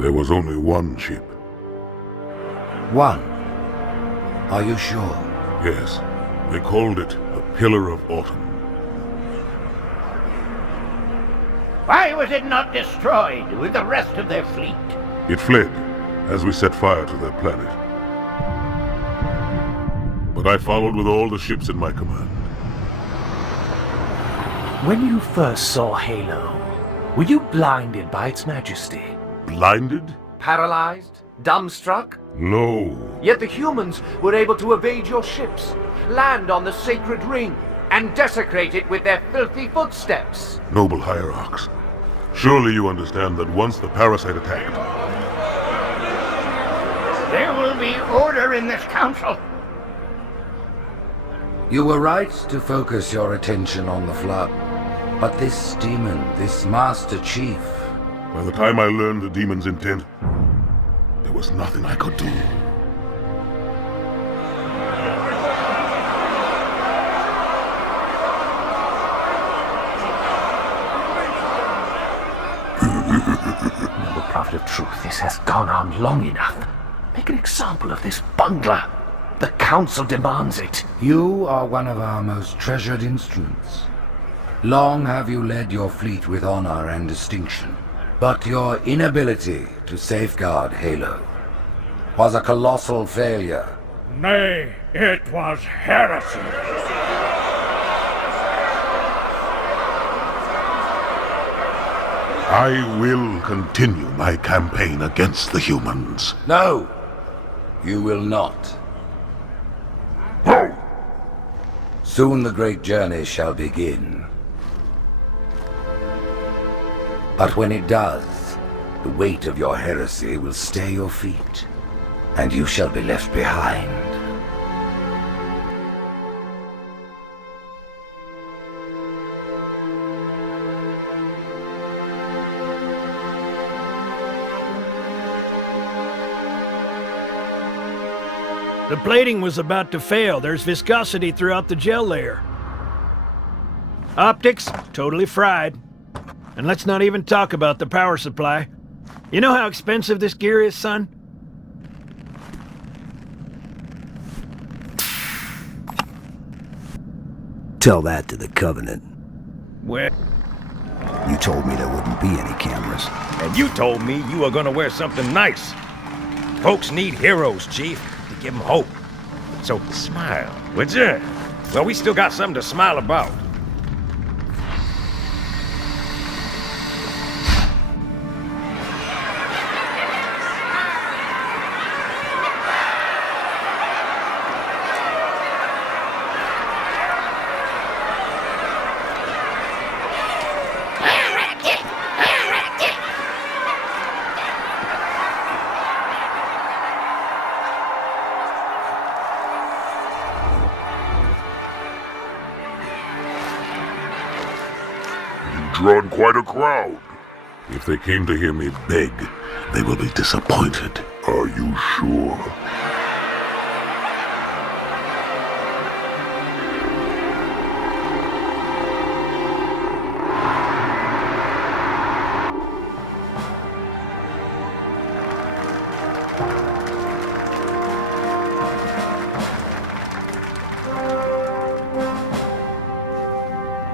There was only one ship. One? Are you sure? Yes. They called it the Pillar of Autumn. Why was it not destroyed with the rest of their fleet? It fled as we set fire to their planet. But I followed with all the ships in my command. When you first saw Halo, were you blinded by its majesty? Blinded? Paralyzed? Dumbstruck? No. Yet the humans were able to evade your ships, land on the sacred ring, and desecrate it with their filthy footsteps. Noble hierarchs, surely you understand that once the parasite attacked... There will be order in this council. You were right to focus your attention on the Flood. But this demon, this Master Chief... By the time I learned the demon's intent, there was nothing I could do. Noble Prophet of Truth, this has gone on long enough. Make an example of this bungler. The Council demands it. You are one of our most treasured instruments. Long have you led your fleet with honor and distinction. But your inability to safeguard Halo was a colossal failure. Nay, it was heresy. I will continue my campaign against the humans. No, you will not. Soon the great journey shall begin. But when it does, the weight of your heresy will stay your feet, and you shall be left behind. The plating was about to fail. There's viscosity throughout the gel layer. Optics, totally fried. And let's not even talk about the power supply. You know how expensive this gear is, son? Tell that to the Covenant. Well, You told me there wouldn't be any cameras. And you told me you were gonna wear something nice. Folks need heroes, Chief, to give them hope. So smile, would ya? Well, we still got something to smile about. Drawn quite a crowd. If they came to hear me beg, they will be disappointed. Are you sure?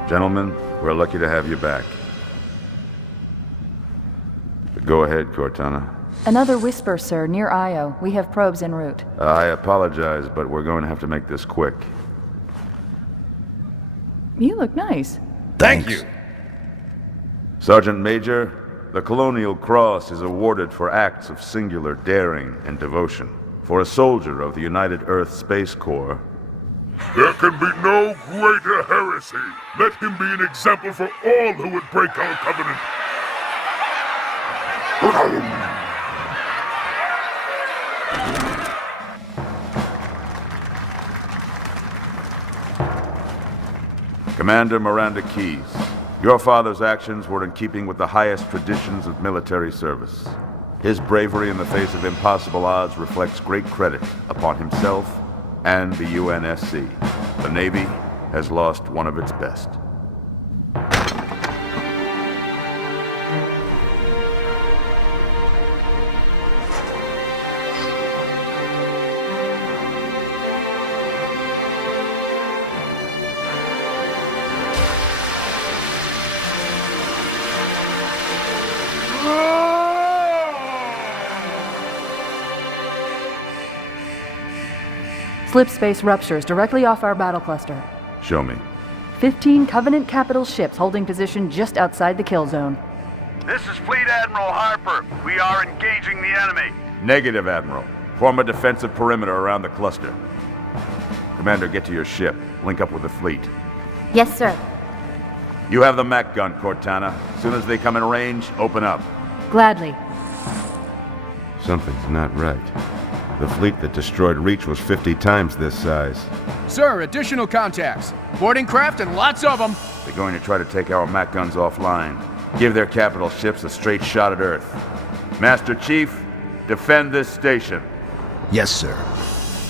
Gentlemen, we're lucky to have you back. Go ahead, Cortana. Another whisper, sir, near Io. We have probes en route. I apologize, but we're going to have to make this quick. You look nice. Thank you. Sergeant Major, the Colonial Cross is awarded for acts of singular daring and devotion. For a soldier of the United Earth Space Corps, There can be no greater heresy. Let him be an example for all who would break our covenant. Commander Miranda Keyes, your father's actions were in keeping with the highest traditions of military service. His bravery in the face of impossible odds reflects great credit upon himself and the UNSC. The Navy has lost one of its best. Slip space ruptures directly off our battle cluster. Show me. 15 Covenant capital ships holding position just outside the kill zone. This is Fleet Admiral Harper. We are engaging the enemy. Negative, Admiral. Form a defensive perimeter around the cluster. Commander, get to your ship. Link up with the fleet. Yes, sir. You have the Mac gun, Cortana. As soon as they come in range, open up. Gladly. Something's not right. The fleet that destroyed Reach was 50 times this size. Sir, additional contacts. Boarding craft and lots of them. They're going to try to take our Mac guns offline. Give their capital ships a straight shot at Earth. Master Chief, defend this station. Yes, sir.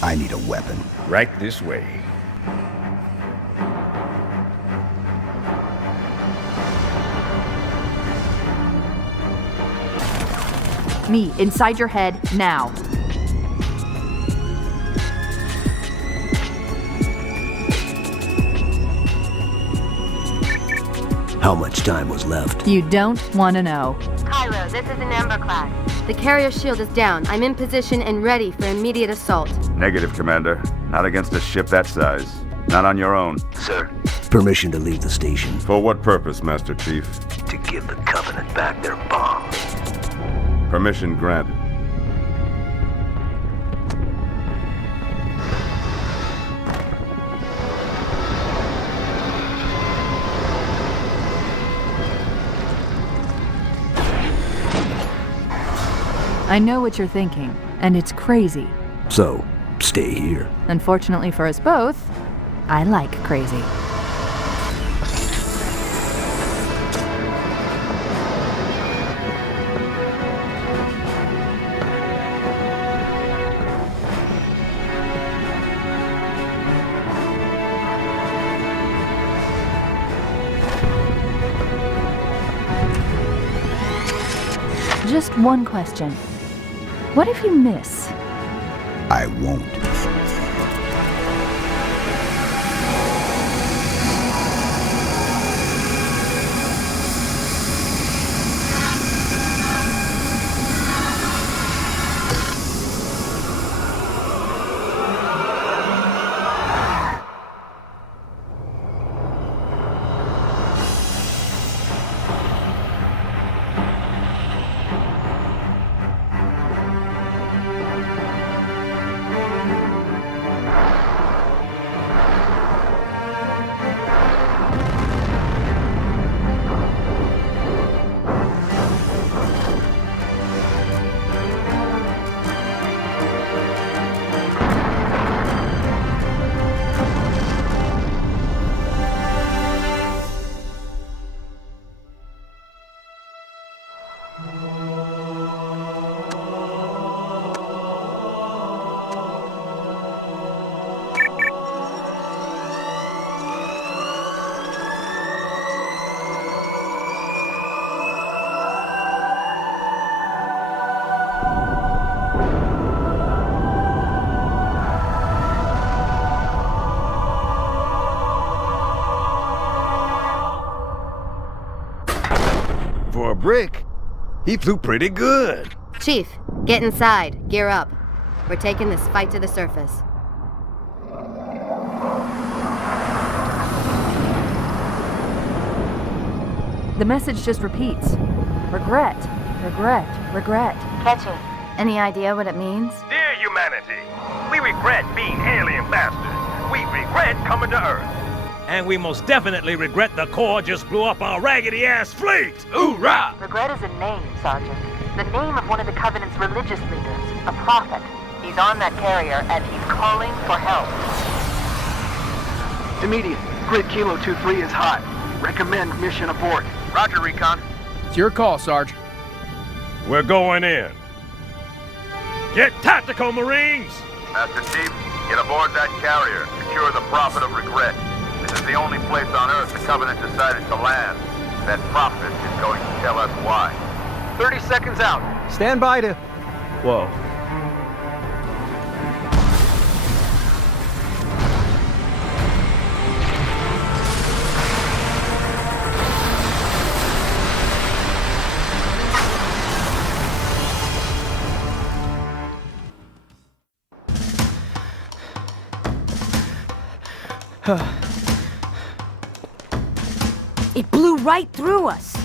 I need a weapon. Right this way. Me, inside your head, now. How much time was left? You don't want to know. Kylo, this is an Ember class. The carrier shield is down. I'm in position and ready for immediate assault. Negative, Commander. Not against a ship that size. Not on your own. Sir, permission to leave the station. For what purpose, Master Chief? To give the Covenant back their bomb. Permission granted. I know what you're thinking, and it's crazy. So, stay here. Unfortunately for us both, I like crazy. Just one question. What if you miss? I won't. For a brick, he flew pretty good. Chief, get inside. Gear up. We're taking this fight to the surface. The message just repeats. Regret, regret, regret. Catchy. Any idea what it means? Dear humanity, we regret being alien bastards. We regret coming to Earth. And we most definitely regret the Corps just blew up our raggedy-ass fleet! Hoorah! Regret is a name, Sergeant. The name of one of the Covenant's religious leaders, a prophet. He's on that carrier, and he's calling for help. Immediate. Grid Kilo 2-3 is hot. Recommend mission abort. Roger, Recon. It's your call, Sarge. We're going in. Get tactical, Marines! Master Chief, get aboard that carrier. Secure the Prophet of Regret. This is the only place on Earth the Covenant decided to land. That prophet is going to tell us why. 30 seconds out. Stand by to... Whoa. It blew right through us.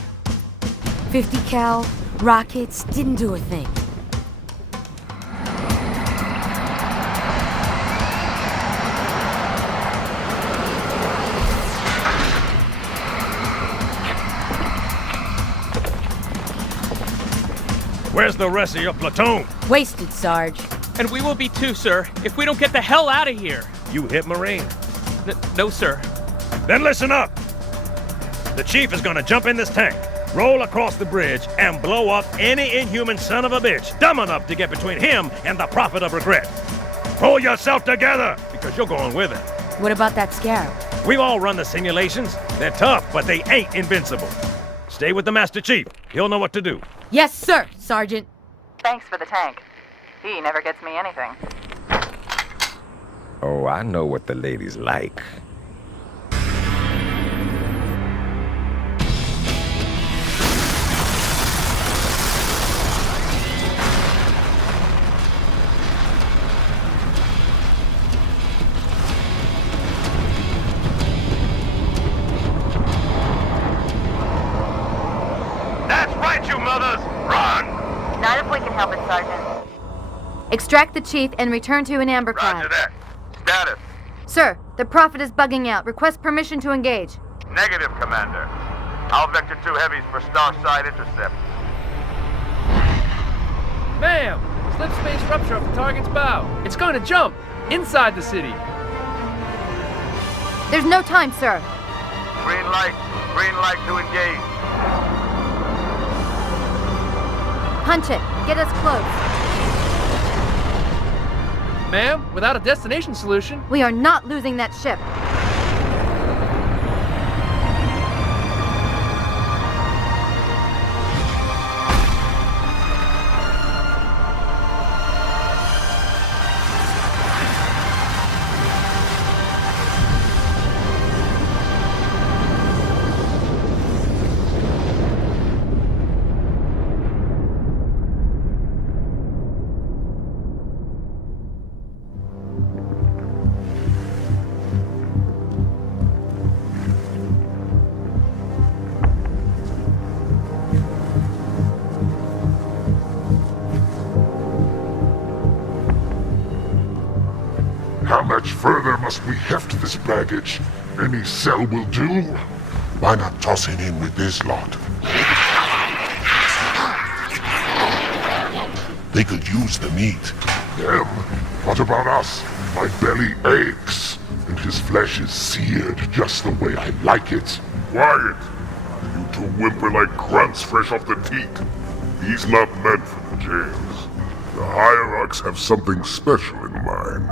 50 cal, rockets, didn't do a thing. Where's the rest of your platoon? Wasted, Sarge. And we will be too, sir, if we don't get the hell out of here. You hit Marine? No, sir. Then listen up. The chief is gonna jump in this tank, roll across the bridge, and blow up any inhuman son of a bitch dumb enough to get between him and the Prophet of Regret. Pull yourself together, because you're going with it. What about that scarab? We've all run the simulations. They're tough, but they ain't invincible. Stay with the Master Chief. He'll know what to do. Yes, sir, Sergeant. Thanks for the tank. He never gets me anything. Oh, I know what the ladies like. That's right, you mothers! Run! Not if we can help it, Sergeant. Extract the chief and return to an amber clad. Roger that. Status. Sir, the Prophet is bugging out. Request permission to engage. Negative, Commander. I'll vector 2 heavies for Starside intercept. Ma'am! Slip space rupture off the target's bow. It's going to jump inside the city. There's no time, sir. Green light. Green light to engage. Punch it. Get us close. Ma'am, without a destination solution... We are not losing that ship. How much further must we heft this baggage? Any cell will do? Why not toss it in with this lot? They could use the meat. Them? What about us? My belly aches, and his flesh is seared just the way I like it. Quiet! You two whimper like grunts fresh off the teat. He's not meant for the jails. The hierarchs have something special in mind.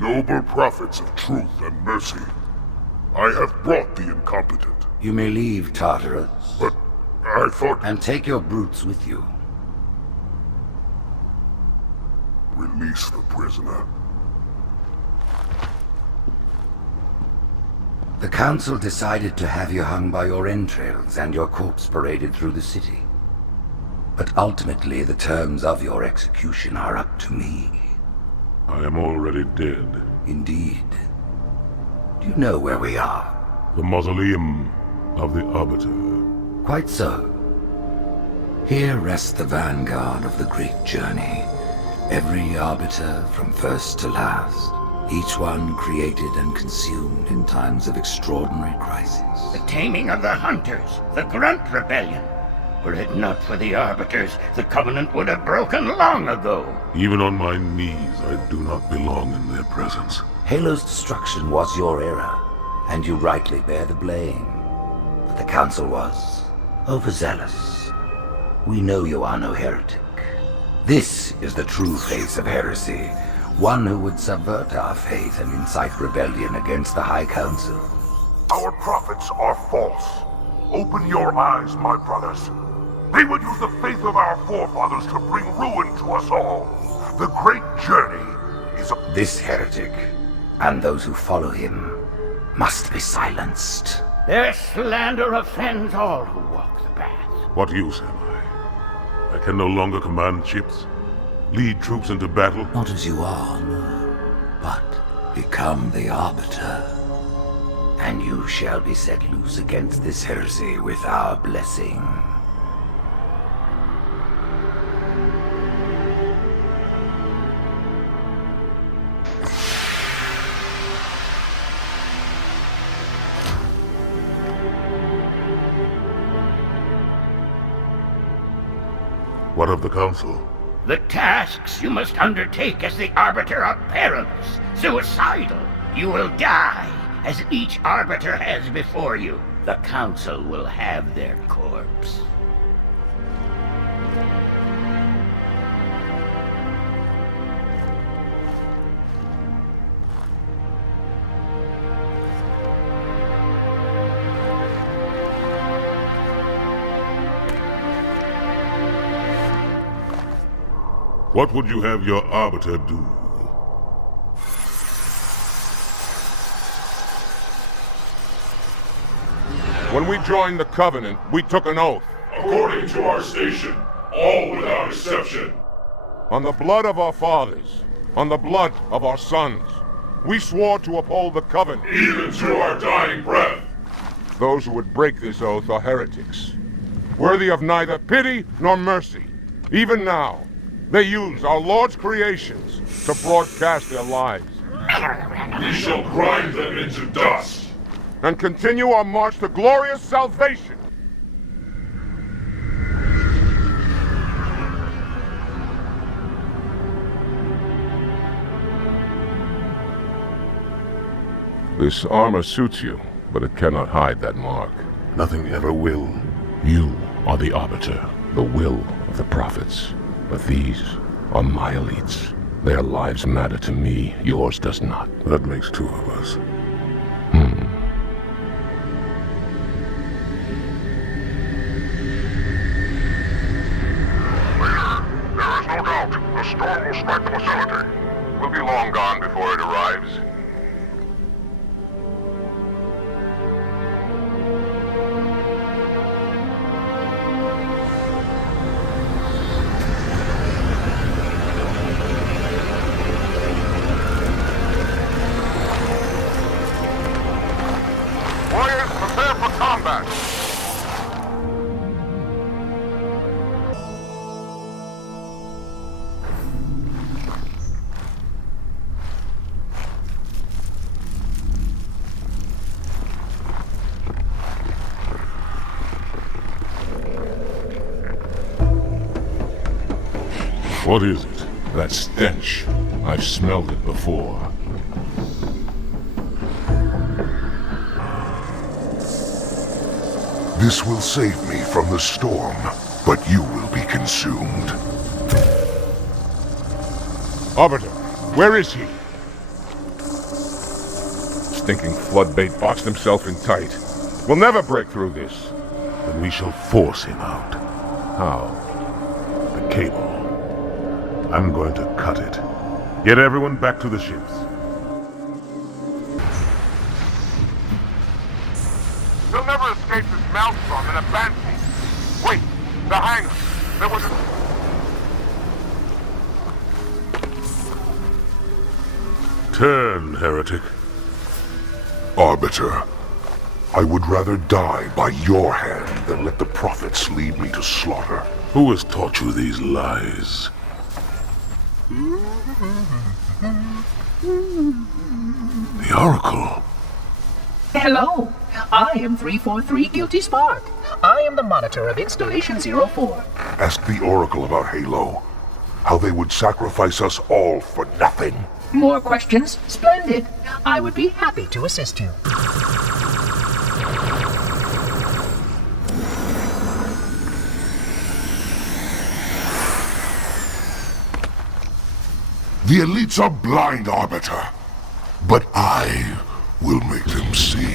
Noble prophets of truth and mercy, I have brought the incompetent. You may leave, Tartarus. But I thought... And take your brutes with you. Release the prisoner. The council decided to have you hung by your entrails and your corpse paraded through the city. But ultimately, the terms of your execution are up to me. I am already dead. Indeed. Do you know where we are? The mausoleum of the Arbiter. Quite so. Here rests the vanguard of the great journey. Every Arbiter from first to last. Each one created and consumed in times of extraordinary crisis. The taming of the Hunters, the Grunt Rebellion. Were it not for the Arbiters, the Covenant would have broken long ago. Even on my knees, I do not belong in their presence. Halo's destruction was your error, and you rightly bear the blame. But the Council was overzealous. We know you are no heretic. This is the true face of heresy, One who would subvert our faith and incite rebellion against the High Council. Our prophets are false. Open your eyes, my brothers. They would use the faith of our forefathers to bring ruin to us all. The great journey is a... This heretic, and those who follow him, must be silenced. Their slander offends all who walk the path. What use am I? I can no longer command ships, lead troops into battle. Not as you are, no, but become the Arbiter. And you shall be set loose against this heresy with our blessing. What of the Council? The tasks you must undertake as the Arbiter are perilous, suicidal. You will die, as each Arbiter has before you. The Council will have their corpse. What would you have your Arbiter do? When we joined the Covenant, we took an oath. According to our station, all without exception. On the blood of our fathers, on the blood of our sons, we swore to uphold the Covenant. Even to our dying breath. Those who would break this oath are heretics, worthy of neither pity nor mercy. Even now, they use our Lord's creations to broadcast their lies. We shall grind them into dust. And continue our march to glorious salvation. This armor suits you, but it cannot hide that mark. Nothing ever will. You are the Arbiter, the will of the prophets. But these are my elites. Their lives matter to me, yours does not. That makes two of us. There is no doubt. The storm will strike the facility. We'll be long gone before it arrives. Warriors, prepare for combat! What is it? That stench. I've smelled it before. This will save me from the storm, but you will be consumed. Arbiter, where is he? Stinking floodbait boxed himself in tight. We'll never break through this. Then we shall force him out. How? The cable. I'm going to cut it. Get everyone back to the ships. They'll never escape this maelstrom in a Banshee. Wait, the hangar. There was a... Turn, heretic. Arbiter, I would rather die by your hand than let the prophets lead me to slaughter. Who has taught you these lies? The Oracle. Hello, I am 343 Guilty Spark. I am the monitor of Installation 04. Ask the Oracle about Halo. How they would sacrifice us all for nothing. More questions? Splendid. I would be happy to assist you. The elites are blind, Arbiter. But I will make them see.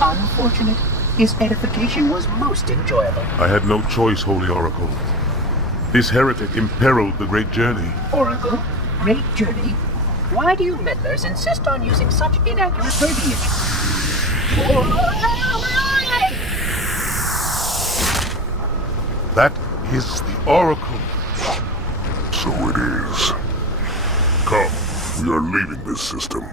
Unfortunate. His edification was most enjoyable. I had no choice, Holy Oracle. This heretic imperiled the great journey. Oracle, great journey. Why do you meddlers insist on using such inaccurate verbiage? That is the Oracle. So it is. Come, we are leaving this system.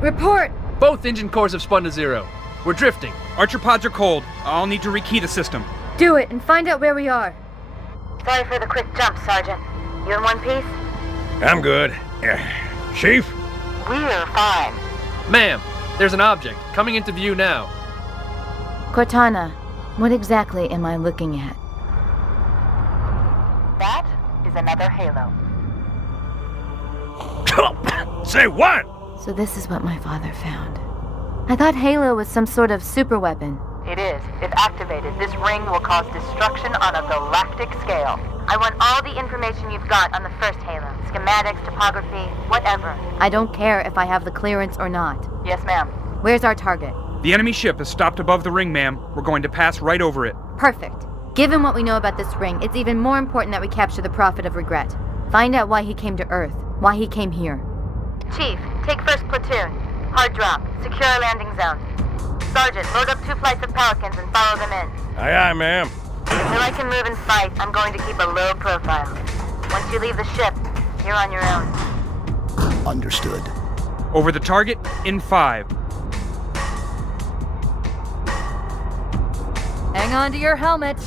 Report! Both engine cores have spun to zero. We're drifting. Archer pods are cold. I'll need to rekey the system. Do it and find out where we are. Sorry for the quick jump, Sergeant. You in one piece? I'm good. Chief? We're fine. Ma'am, there's an object coming into view now. Cortana, what exactly am I looking at? That is another Halo. Say what? So this is what my father found. I thought Halo was some sort of super weapon. It is. If activated, this ring will cause destruction on a galactic scale. I want all the information you've got on the first Halo. Schematics, topography, whatever. I don't care if I have the clearance or not. Yes, ma'am. Where's our target? The enemy ship has stopped above the ring, ma'am. We're going to pass right over it. Perfect. Given what we know about this ring, it's even more important that we capture the Prophet of Regret. Find out why he came to Earth, why he came here. Chief, take first platoon. Hard drop. Secure landing zone. Sergeant, load up 2 flights of Pelicans and follow them in. Aye, aye, ma'am. Until I can move and fight, I'm going to keep a low profile. Once you leave the ship, you're on your own. Understood. Over the target in 5. Hang on to your helmet.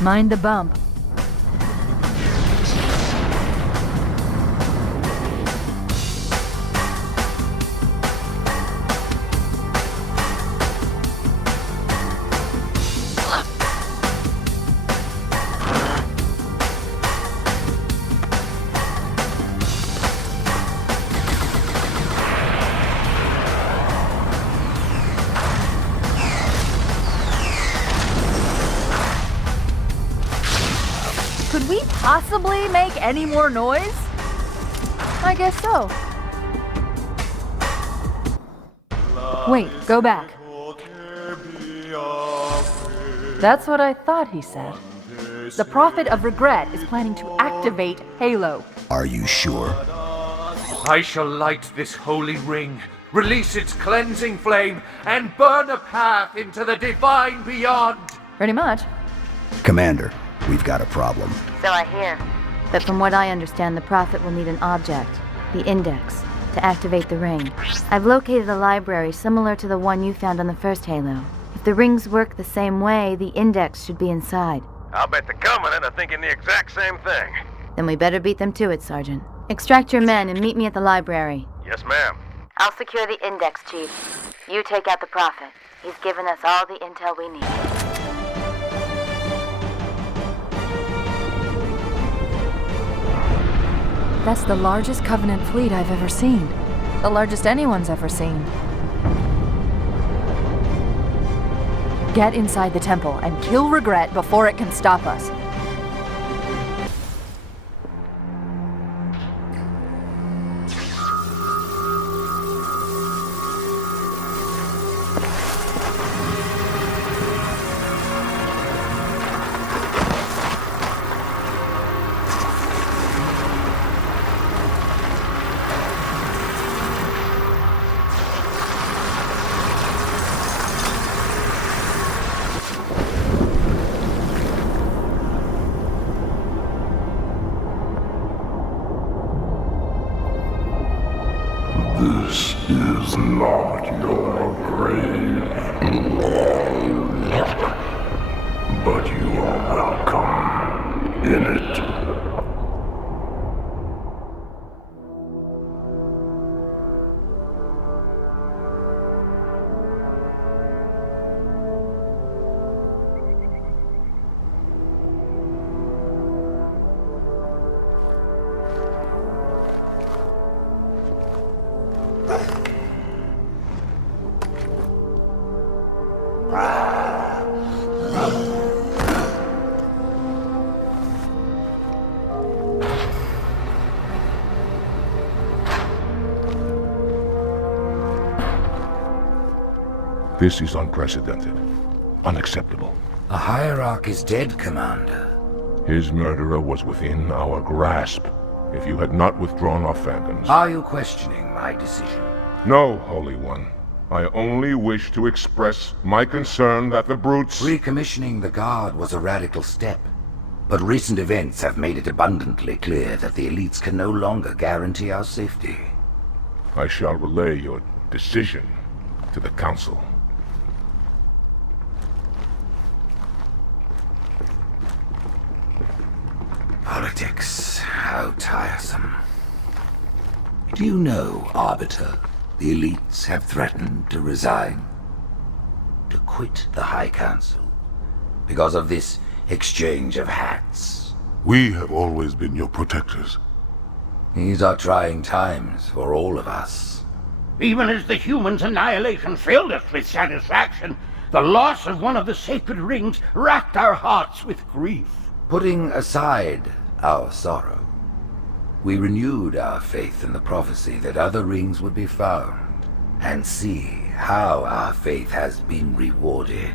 Mind the bump. Could we possibly make any more noise? I guess so. Wait, go back. That's what I thought he said. The Prophet of Regret is planning to activate Halo. Are you sure? I shall light this holy ring, release its cleansing flame, and burn a path into the divine beyond. Pretty much. Commander, we've got a problem. So I hear. But from what I understand, the Prophet will need an object, the Index, to activate the ring. I've located a library similar to the one you found on the first Halo. If the rings work the same way, the Index should be inside. I'll bet the Covenant are thinking the exact same thing. Then we better beat them to it, Sergeant. Extract your men and meet me at the library. Yes, ma'am. I'll secure the Index, Chief. You take out the Prophet. He's given us all the intel we need. That's the largest Covenant fleet I've ever seen. The largest anyone's ever seen. Get inside the temple and kill Regret before it can stop us. is not your grave. But you are welcome in it. This is unprecedented. Unacceptable. A hierarch is dead, Commander. His murderer was within our grasp. If you had not withdrawn our phantoms... Are you questioning my decision? No, Holy One. I only wish to express my concern that the brutes... Recommissioning the Guard was a radical step. But recent events have made it abundantly clear that the elites can no longer guarantee our safety. I shall relay your decision to the Council. Politics, how tiresome. Do you know, Arbiter, the elites have threatened to resign? To quit the High Council because of this exchange of hats. We have always been your protectors. These are trying times for all of us. Even as the humans' annihilation filled us with satisfaction, the loss of one of the sacred rings racked our hearts with grief. Putting aside our sorrow, we renewed our faith in the prophecy that other rings would be found, and see how our faith has been rewarded.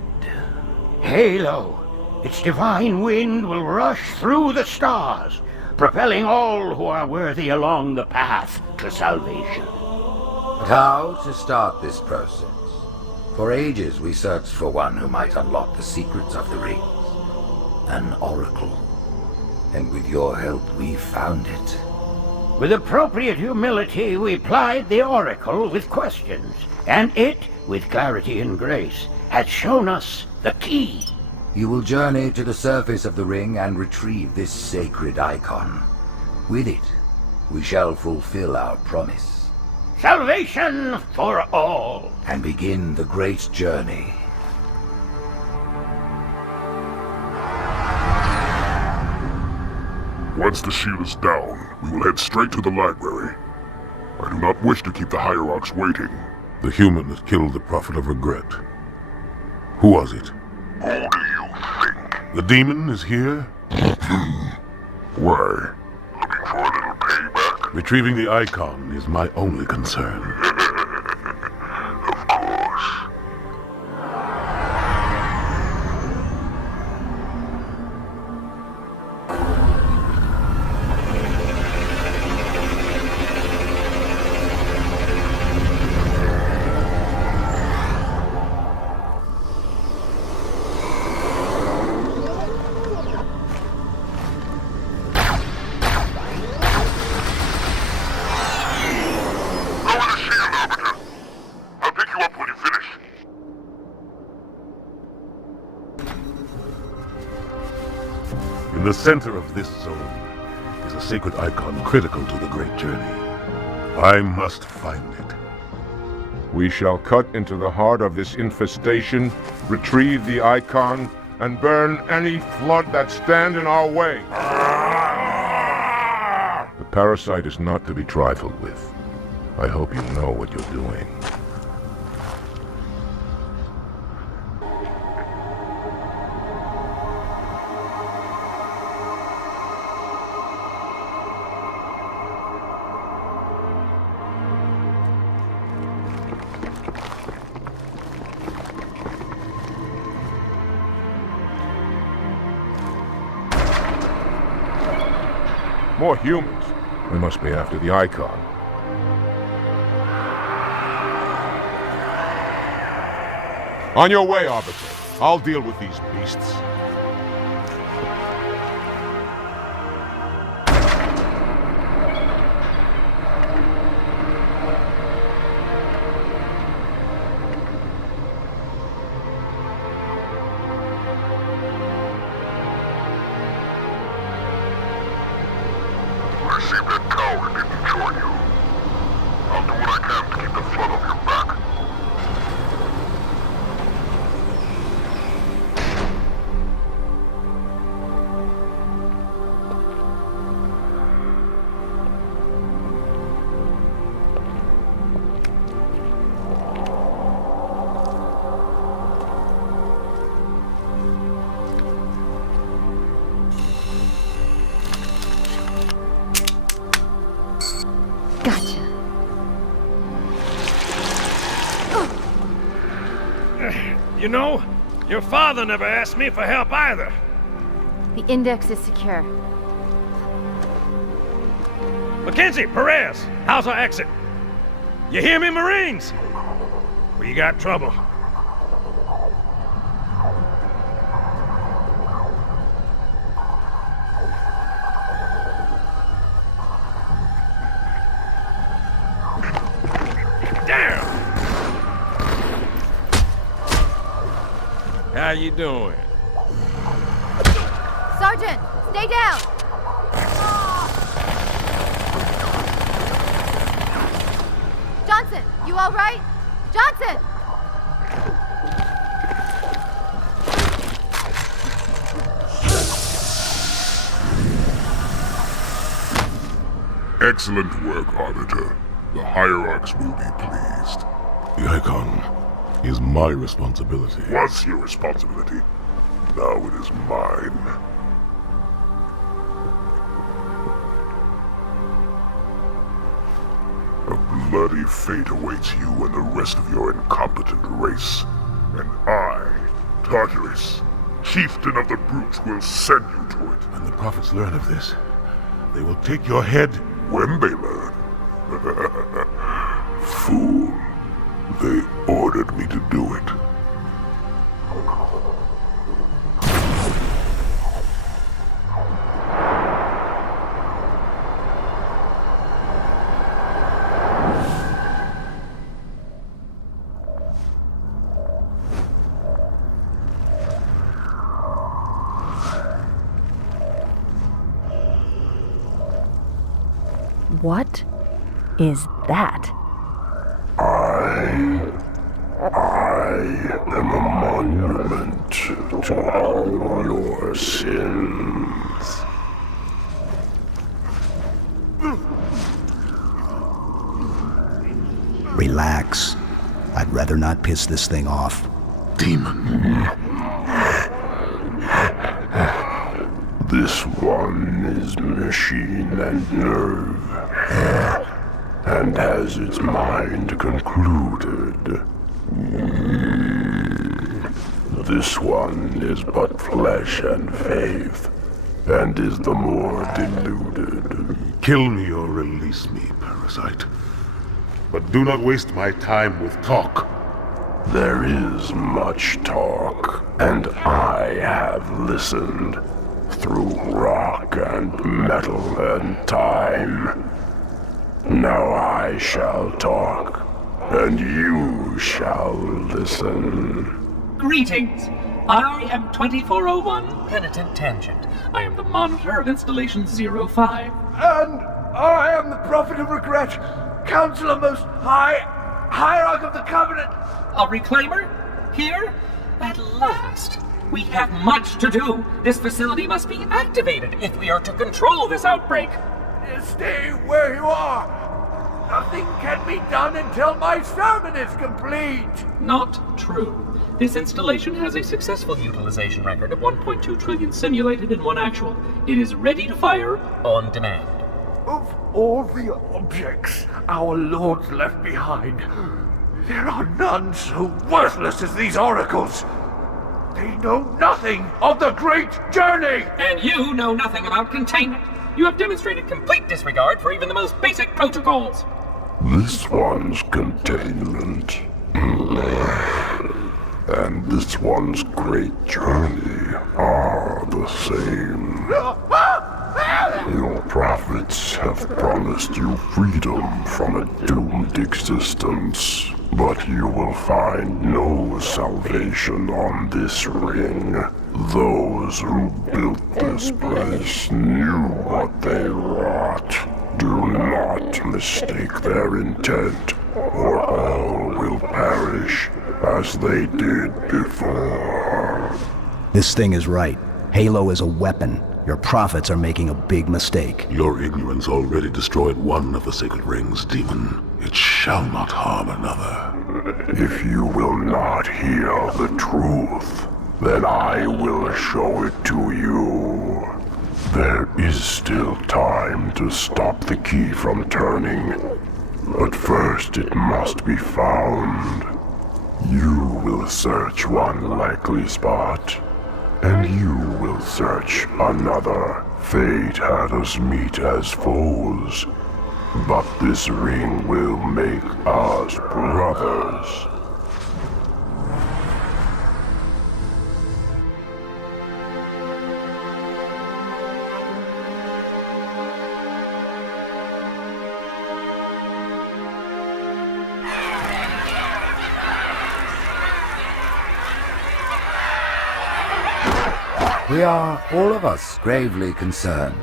Halo, its divine wind will rush through the stars, propelling all who are worthy along the path to salvation. But how to start this process? For ages we searched for one who might unlock the secrets of the rings. An oracle. And with your help, we found it. With appropriate humility, we plied the oracle with questions, and it, with clarity and grace, has shown us the key. You will journey to the surface of the ring and retrieve this sacred icon. With it, we shall fulfill our promise. Salvation for all. And begin the great journey. Once the shield is down, we will head straight to the library. I do not wish to keep the hierarchs waiting. The human that killed the Prophet of Regret. Who was it? Who do you think? The demon is here? Why? Looking for a little payback? Retrieving the icon is my only concern. Of course. In the center of this zone is a sacred icon critical to the great journey. I must find it. We shall cut into the heart of this infestation, retrieve the icon, and burn any flood that stand in our way. The parasite is not to be trifled with. I hope you know what you're doing. More humans. They must be after the icon. On your way, Arbiter. I'll deal with these beasts. You know, your father never asked me for help either. The index is secure. Mackenzie, Perez, how's our exit? You hear me, Marines? We got trouble. Damn! How you doing? Sergeant, stay down! Johnson, you all right? Johnson! Excellent work, Arbiter. The Hierarchs will be pleased. The Icon is my responsibility. Was your responsibility. Now it is mine. A bloody fate awaits you and the rest of your incompetent race. And I, Tartarus, chieftain of the brutes, will send you to it. When the prophets learn of this, they will take your head. When they learn. Fool. They ordered me to do it. What is that? I am a monument to all your sins. Relax. I'd rather not piss this thing off. Demon. This one is machine and nerve, and has its mind concluded. This one is but flesh and faith, and is the more deluded. Kill me or release me, parasite. But do not waste my time with talk. There is much talk, and I have listened. Through rock and metal and time. Now I shall talk, and you shall listen. Greetings! I am 2401 Penitent Tangent. I am the monitor of Installation 05. And I am the Prophet of Regret, Counselor Most High, Hierarch of the Covenant. A reclaimer? Here? At last! We have much to do. This facility must be activated if we are to control this outbreak. Stay where you are. Nothing can be done until my sermon is complete. Not true. This installation has a successful utilization record of 1.2 trillion simulated and 1 actual. It is ready to fire on demand. Of all the objects our lords left behind, there are none so worthless as these oracles. They know nothing of the great journey! And you know nothing about containment. You have demonstrated complete disregard for even the most basic protocols. This one's containment. And this one's great journey are the same. Your prophets have promised you freedom from a doomed existence. But you will find no salvation on this ring. Those who built this place knew what they wrought. Do not mistake their intent, or all will perish as they did before. This thing is right. Halo is a weapon. Your prophets are making a big mistake. Your ignorance already destroyed one of the sacred rings, demon. It shall not harm another. If you will not hear the truth, then I will show it to you. There is still time to stop the key from turning, but first it must be found. You will search one likely spot, and you will search another. Fate had us meet as foes, but this ring will make us brothers. We are, all of us, gravely concerned.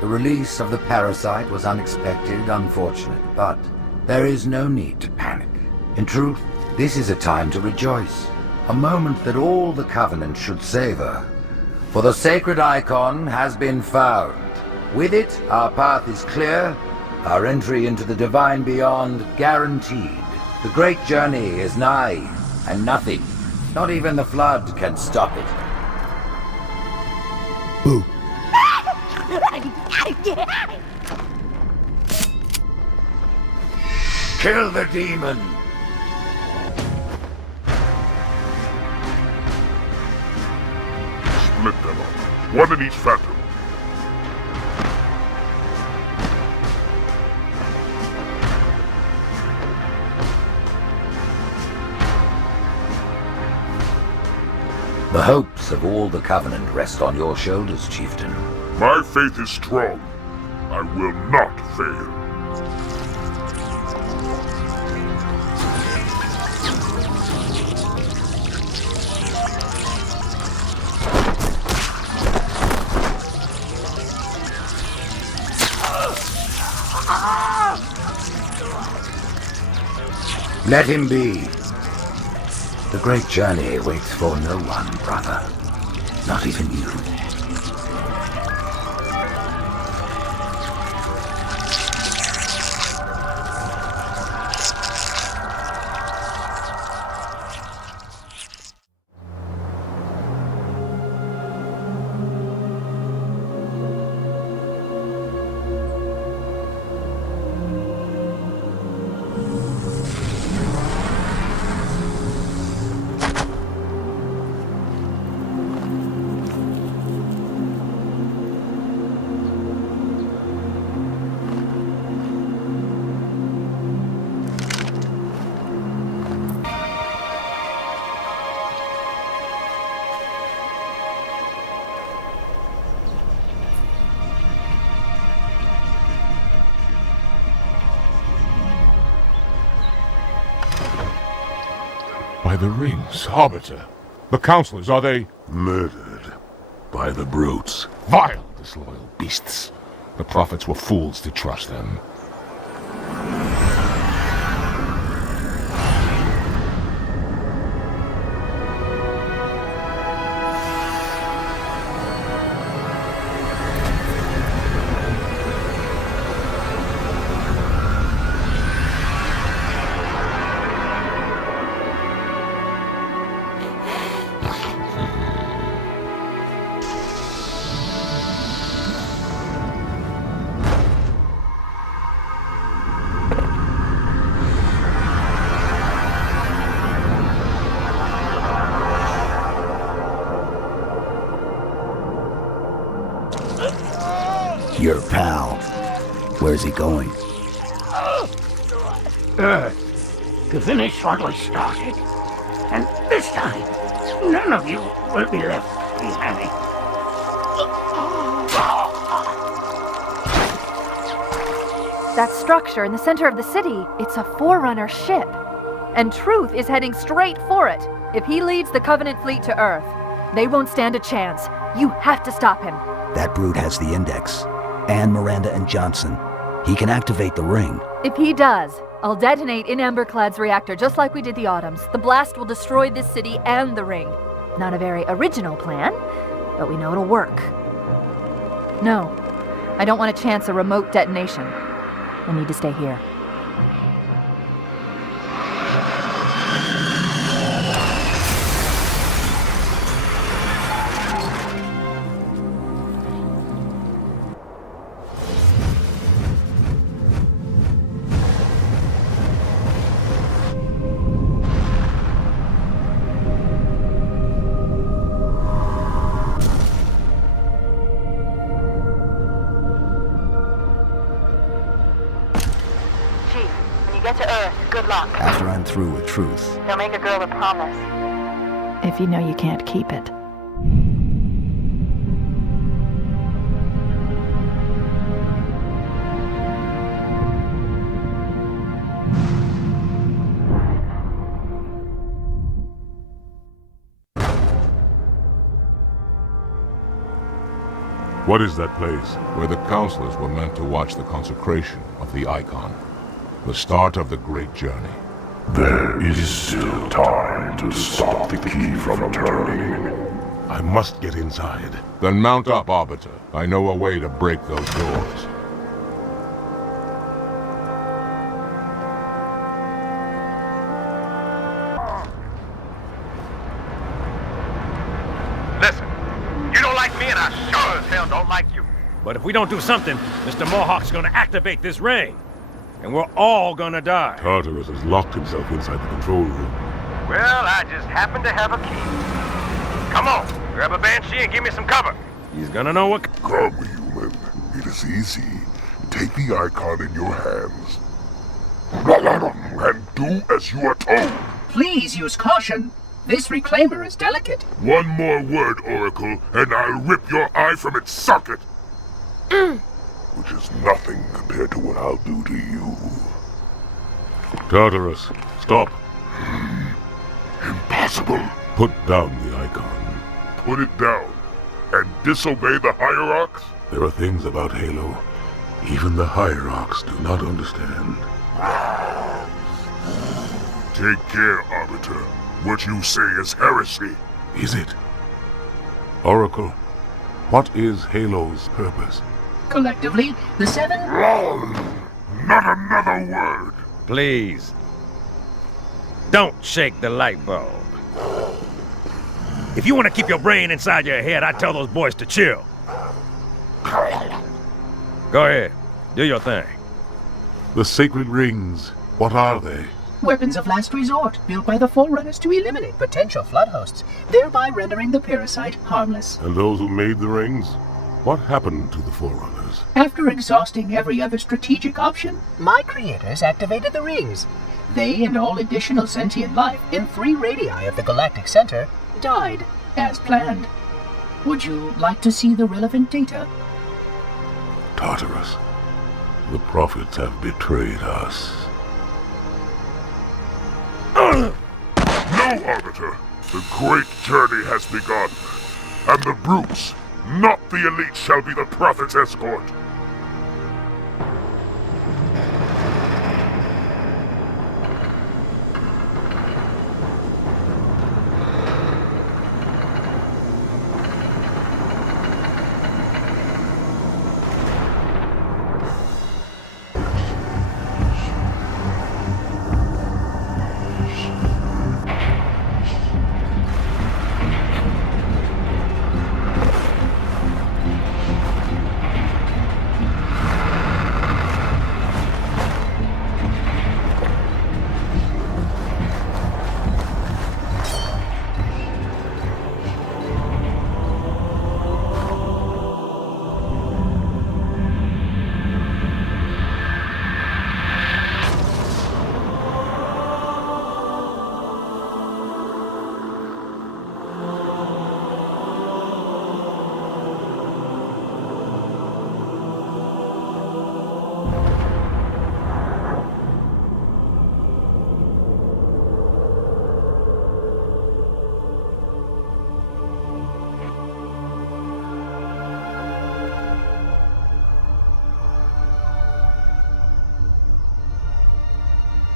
The release of the parasite was unexpected, unfortunate, but there is no need to panic. In truth, this is a time to rejoice, a moment that all the Covenant should savor. For the sacred icon has been found. With it, our path is clear, our entry into the divine beyond guaranteed. The great journey is nigh, and nothing, not even the flood, can stop it. Boo. Kill the demon! Split them up, one in each phantom. The hopes of all the Covenant rest on your shoulders, Chieftain. My faith is strong. I will not fail. Let him be. The great journey waits for no one, brother. Not even you. By the rings, Arbiter. The counselors, are they... Murdered by the brutes. Vile, disloyal beasts. The prophets were fools to trust them. Your pal. Where's he going? Earth, to finish what we started. And this time, none of you will be left behind. That structure in the center of the city, it's a Forerunner ship. And Truth is heading straight for it. If he leads the Covenant fleet to Earth, they won't stand a chance. You have to stop him. That brute has the Index. And Miranda and Johnson. He can activate the ring. If he does, I'll detonate in Emberclad's reactor just like we did the Autumn's. The blast will destroy this city and the ring. Not a very original plan, but we know it'll work. No, I don't want to chance a remote detonation. I need to stay here. get to Earth, good luck. After I'm through with truth. Don't make a girl a promise. If you know you can't keep it. What is that place? Where the counselors were meant to watch the consecration of the icon. The start of the great journey. There is still time to stop the key from turning. I must get inside. Then mount up, Arbiter. I know a way to break those doors. Listen, you don't like me and I sure as hell don't like you. But if we don't do something, Mr. Mohawk's gonna activate this ring. And we're all gonna die. Tartarus has locked himself inside the control room. Well, I just happen to have a key. Come on, grab a banshee and give me some cover. He's gonna know what... Come, human. It is easy. Take the icon in your hands. And do as you are told. Please use caution. This reclaimer is delicate. One more word, Oracle, and I'll rip your eye from its socket. Which is nothing compared to what I'll do to you. Tartarus, stop. Impossible. Put down the icon. Put it down and disobey the Hierarchs? There are things about Halo even the Hierarchs do not understand. Take care, Arbiter. What you say is heresy. Is it? Oracle, what is Halo's purpose? Collectively, the seven... Not another word! Please. Don't shake the light bulb. If you want to keep your brain inside your head, I'd tell those boys to chill. Go ahead. Do your thing. The sacred rings, what are they? Weapons of last resort, built by the Forerunners to eliminate potential flood hosts, thereby rendering the parasite harmless. And those who made the rings? What happened to the Forerunners? After exhausting every other strategic option, my creators activated the rings. They and all additional sentient life in 3 radii of the galactic center died, as planned. Would you like to see the relevant data? Tartarus, the prophets have betrayed us. No, Arbiter. The great journey has begun. And the brutes, not the elite, shall be the prophet's escort.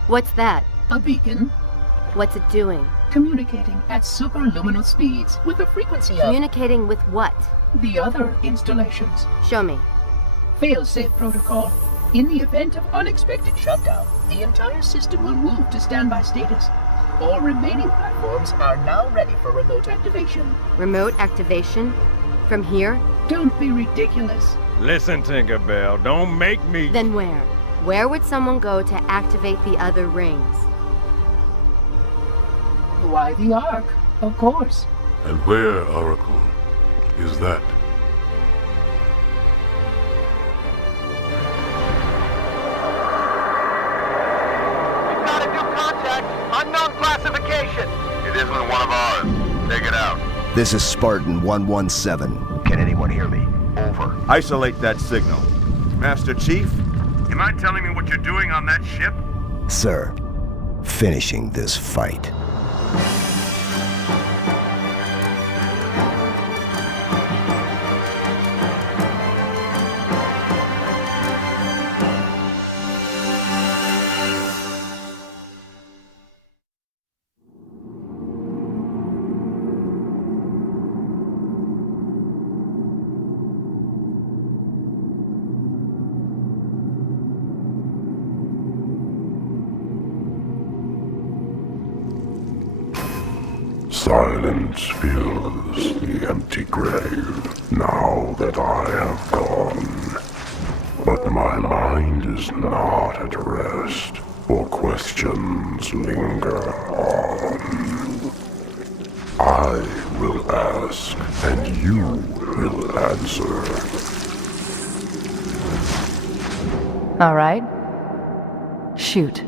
What's that? A beacon. What's it doing? Communicating at superluminal speeds with the frequency of... Communicating with what? The other installations. Show me. Fail-safe protocol. In the event of unexpected shutdown, the entire system will move to standby status. All remaining platforms are now ready for remote activation. Remote activation? From here? Don't be ridiculous. Listen, Tinkerbell, don't make me... Then where? Where would someone go to activate the other rings? Why the Ark, of course. And where, Oracle, is that? isn't one of ours. Take it out. This is Spartan 117. Can anyone hear me? Over. Isolate that signal. Master Chief? You mind telling me what you're doing on that ship? Sir, finishing this fight. Silence fills the empty grave now that I have gone. But my mind is not at rest, for questions linger on. I will ask, and you will answer. All right. Shoot.